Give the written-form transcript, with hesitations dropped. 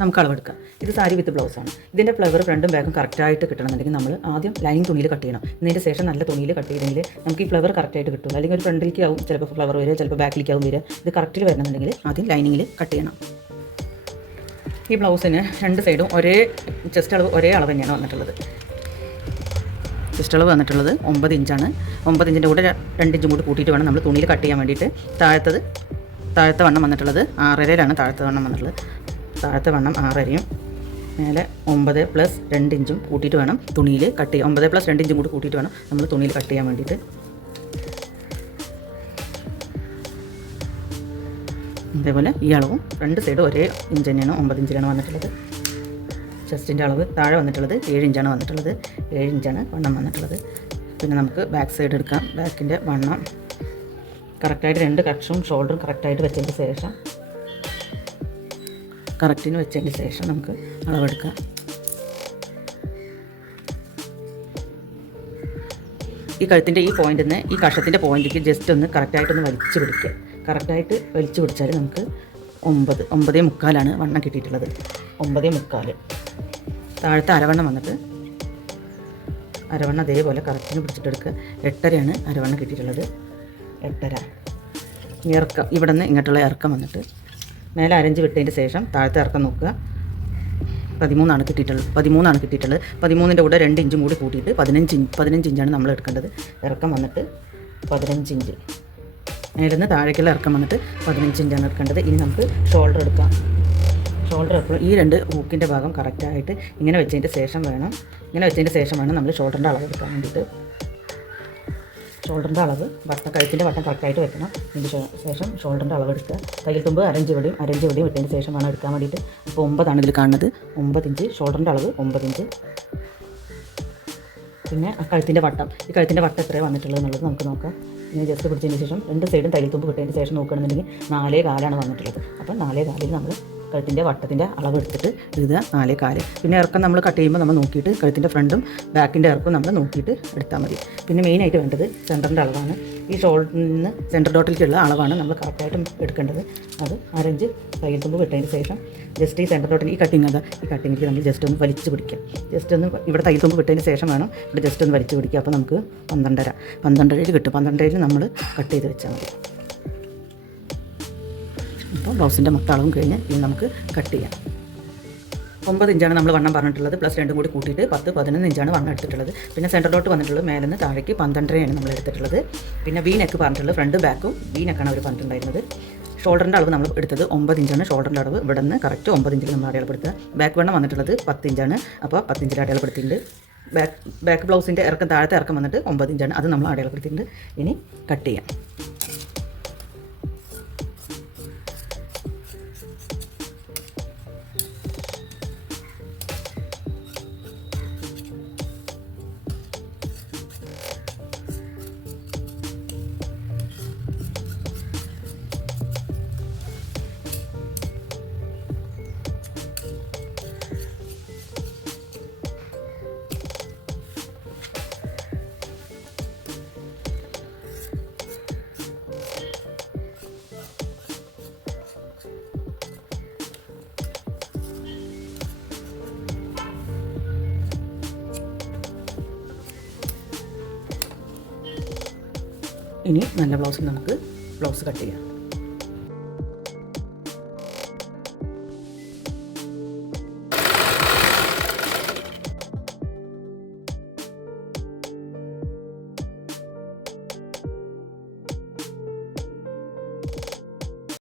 നമുക്ക് അളവെടുക്കാം. ഇത് സാരി വിത്ത് ബ്ലൗസാണ്. ഇതിൻ്റെ ഫ്ലവർ ഫ്രണ്ടും ബാക്കും കറക്റ്റായിട്ട് കിട്ടണമെന്നുണ്ടെങ്കിൽ നമ്മൾ ആദ്യം ലൈനിങ് തുണിയിൽ കട്ട് ചെയ്യണം. ഇതിൻ്റെ ശേഷം നല്ല തുണിയിൽ കട്ട് ചെയ്തെങ്കിൽ നമുക്ക് ഈ ഫ്ലവർ കറക്റ്റായിട്ട് കിട്ടില്ല. അല്ലെങ്കിൽ ഒരു ഫ്രണ്ടിലേക്ക് ആവും ചിലപ്പോൾ ഫ്ലവർ വരിക, ചിലപ്പോൾ ബാക്കിലേക്കാവും വരിക. ഇത് കറക്റ്റിൽ വരണമെന്നുണ്ടെങ്കിൽ ആദ്യം ലൈനിങ്ങിൽ കട്ട് ചെയ്യണം. ഈ ബ്ലൗസിന് രണ്ട് സൈഡും ചെസ്റ്റ് അളവ് ഒരേ അളവ് തന്നെയാണ് വന്നിട്ടുള്ളത്. ചെസ്റ്റ് അളവ് വന്നിട്ടുള്ളത് 9 ഇഞ്ചാണ്. 9 ഇഞ്ചിൻ്റെ കൂടെ 2 ഇഞ്ചും കൂടി കൂട്ടിയിട്ട് വേണം നമ്മൾ തുണിയിൽ കട്ട് ചെയ്യാൻ വേണ്ടിയിട്ട്. താഴത്തെ വണ്ണം വന്നിട്ടുള്ളത് 6.5 താഴത്തെ വണ്ണം വന്നിട്ടുള്ളത്. താഴത്തെ വണ്ണം 6.5 മേലെ 9 + 2 ഇഞ്ചും കൂട്ടിയിട്ട് വേണം തുണിയിൽ കട്ട് ചെയ്യാം. 9 + 2 ഇഞ്ചും കൂടി കൂട്ടിയിട്ട് വേണം നമ്മൾ തുണിയിൽ കട്ട് ചെയ്യാൻ വേണ്ടിയിട്ട്. അതേപോലെ ഈ അളവും രണ്ട് സൈഡും ഒരേ ഇഞ്ച് തന്നെയാണ്. 9 ഇഞ്ചിലാണ് വന്നിട്ടുള്ളത്. ചെസ്റ്റിൻ്റെ അളവ് താഴെ വന്നിട്ടുള്ളത് 7 ഇഞ്ചാണ് വന്നിട്ടുള്ളത്. 7 ഇഞ്ചാണ് വണ്ണം വന്നിട്ടുള്ളത്. പിന്നെ നമുക്ക് ബാക്ക് സൈഡ് എടുക്കാം. ബാക്കിൻ്റെ വണ്ണം കറക്റ്റായിട്ട് 2 കക്ഷവും ഷോൾഡറും കറക്റ്റായിട്ട് വെച്ചതിന് ശേഷം കറക്റ്റിന് വെച്ചതിന് ശേഷം നമുക്ക് അളവെടുക്കാം. ഈ കഴുത്തിൻ്റെ ഈ പോയിന്റിൽ നിന്ന് ഈ കഷത്തിൻ്റെ പോയിന്റിലേക്ക് ജസ്റ്റ് ഒന്ന് കറക്റ്റായിട്ടൊന്ന് വലിച്ചു പിടിക്കുക. കറക്റ്റായിട്ട് വലിച്ചു പിടിച്ചാൽ നമുക്ക് 9.25 വണ്ണം കിട്ടിയിട്ടുള്ളത്. 9.25. താഴത്തെ അരവണ്ണം വന്നിട്ട് അരവണ്ണം അതേപോലെ കറക്റ്റിന് പിടിച്ചിട്ടെടുക്കുക. 8.5 അരവണ്ണം കിട്ടിയിട്ടുള്ളത്. 8.5. ഇറക്കം ഇവിടെ നിന്ന് ഇങ്ങോട്ടുള്ള ഇറക്കം വന്നിട്ട് മേലെ അരഞ്ച് വിട്ടതിന് ശേഷം താഴത്തെ ഇറക്കം നോക്കുക. 13 കിട്ടിയിട്ടുള്ളത്. 13ൻ്റെ കൂടെ 2 ഇഞ്ചും കൂടി കൂട്ടിയിട്ട് 15 ഇഞ്ചാണ് നമ്മൾ എടുക്കേണ്ടത്. ഇറക്കം വന്നിട്ട് 15 ഇഞ്ച്. മേലിന്ന് താഴേക്കുള്ള ഇറക്കം വന്നിട്ട് 15 ഇഞ്ചാണ് എടുക്കേണ്ടത്. ഇനി നമുക്ക് ഷോൾഡർ എടുക്കാം. ഷോൾഡർ എപ്പോഴും ഈ 2 ഹൂക്കിൻ്റെ ഭാഗം കറക്റ്റായിട്ട് ഇങ്ങനെ വെച്ചതിൻ്റെ ശേഷം വേണം നമ്മൾ ഷോൾഡറിൻ്റെ അളവ് എടുക്കാൻ വേണ്ടിയിട്ട്. ഷോൾഡറിൻ്റെ അളവ് കഴുത്തിൻ്റെ വട്ടം കറക്റ്റായിട്ട് വെക്കണം. ഇതിൻ്റെ ശേഷം ഷോൾഡറിൻ്റെ അളവ് എടുക്കുക. തയ്യൽ തുമ്പ് അരഞ്ച് ഇവിടെയും ഇട്ടതിന് ശേഷമാണ് എടുക്കാൻ വേണ്ടിയിട്ട്. അപ്പോൾ 9 ഇതിൽ കാണുന്നത്. 9 ഇഞ്ച് ഷോൾഡറിൻ്റെ അളവ് 9 ഇഞ്ച്. പിന്നെ കഴുത്തിൻ്റെ വട്ടം എത്രയാണ് വന്നിട്ടുള്ളത് എന്നുള്ളത് നമുക്ക് നോക്കാം. ഇങ്ങനെ ജസ്റ്റ് പിടിച്ചതിന് ശേഷം 2 സൈഡും തയ്യൽ തുമ്പ് കിട്ടിയതിന് ശേഷം നോക്കുകയാണെന്നുണ്ടെങ്കിൽ 4.25 വന്നിട്ടുള്ളത്. അപ്പം 4.25 നമ്മൾ കഴുത്തിൻ്റെ വട്ടത്തിൻ്റെ അളവ് എടുത്തിട്ട് എഴുതുക. 4.25. പിന്നെ ഇറക്കം നമ്മൾ കട്ട് ചെയ്യുമ്പോൾ നമ്മൾ നോക്കിയിട്ട് കഴുത്തിൻ്റെ ഫ്രണ്ടും ബാക്കിൻ്റെ ഇറക്കും നമ്മൾ നോക്കിയിട്ട് എടുത്താൽ മതി. പിന്നെ മെയിനായിട്ട് വേണ്ടത് സെൻറ്ററിൻ്റെ അളവാണ്. ഈ ഷോൾഡറിൽ നിന്ന് സെൻറ്റർ ഡോട്ടിലേക്കുള്ള അളവാണ് നമ്മൾ കറക്റ്റായിട്ടും എടുക്കേണ്ടത്. അത് അരഞ്ച് തയ്യൽ തുമ്പ് വിട്ടതിന് ശേഷം ജസ്റ്റ് ഈ സെൻറ്റർ ഡോട്ടിൽ ഈ കട്ടിങ്ങിലേക്ക് നമ്മൾ ജസ്റ്റ് ഒന്ന് വലിച്ചു പിടിക്കുക. ജസ്റ്റ് ഒന്ന് ഇവിടെ തയ്യൽ തുമ്പ് വിട്ടതിന് ശേഷം വേണം ഇവിടെ ജസ്റ്റ് ഒന്ന് വലിച്ചു പിടിക്കുക. അപ്പോൾ നമുക്ക് 12.5 കിട്ടും. 12.5 നമ്മൾ കട്ട് ചെയ്ത് വെച്ചാൽ മതി. അപ്പോൾ ബ്ലൗസിൻ്റെ മൊത്തം അളവും കഴിഞ്ഞ് ഇനി നമുക്ക് കട്ട് ചെയ്യാം. 9 ഇഞ്ചാണ് നമ്മൾ വണ്ണം പറഞ്ഞിട്ടുള്ളത്. + 2 കൂടി കൂട്ടിയിട്ട് 10-11 ഇഞ്ചാണ് വണ്ണം എടുത്തിട്ടുള്ളത്. പിന്നെ സെൻറ്റർ ഡോട്ട് വന്നിട്ടുള്ളത് മേലെന്ന് താഴേക്ക് 12.5 നമ്മൾ എടുത്തിട്ടുള്ളത്. പിന്നെ വി നെക്ക് പറഞ്ഞിട്ടുള്ളത് ഫ്രണ്ട് ബാക്കും വി നെക്കാണ് അവർ പറഞ്ഞിട്ടുണ്ടായിരുന്നത്. ഷോൾഡറിൻ്റെ അളവ് നമ്മൾ എടുത്തത് 9 ഇഞ്ചാണ്. ഷോൾഡറിൻ്റെ അളവ് ഇവിടെ നിന്ന് കറക്റ്റ് 9 ഇഞ്ചിൽ നമ്മൾ അടയാളപ്പെടുത്തുക. ബാക്ക് വണ്ണം വന്നിട്ടുള്ളത് 10 ഇഞ്ചാണ്. അപ്പോൾ 10 ഇഞ്ചിൽ അടയാളപ്പെടുത്തിയിട്ടുണ്ട്. ബാക്ക് ബ്ലൗസിൻ്റെ താഴത്തെ ഇറക്കം വന്നിട്ട് 9 ഇഞ്ചാണ്. അത് നമ്മൾ അടയാളപ്പെടുത്തിയിട്ടുണ്ട്. ഇനി കട്ട് ചെയ്യാം. ഇനി നല്ല ബ്ലൗസിൽ നമുക്ക് ബ്ലൗസ് കട്ട് ചെയ്യാം.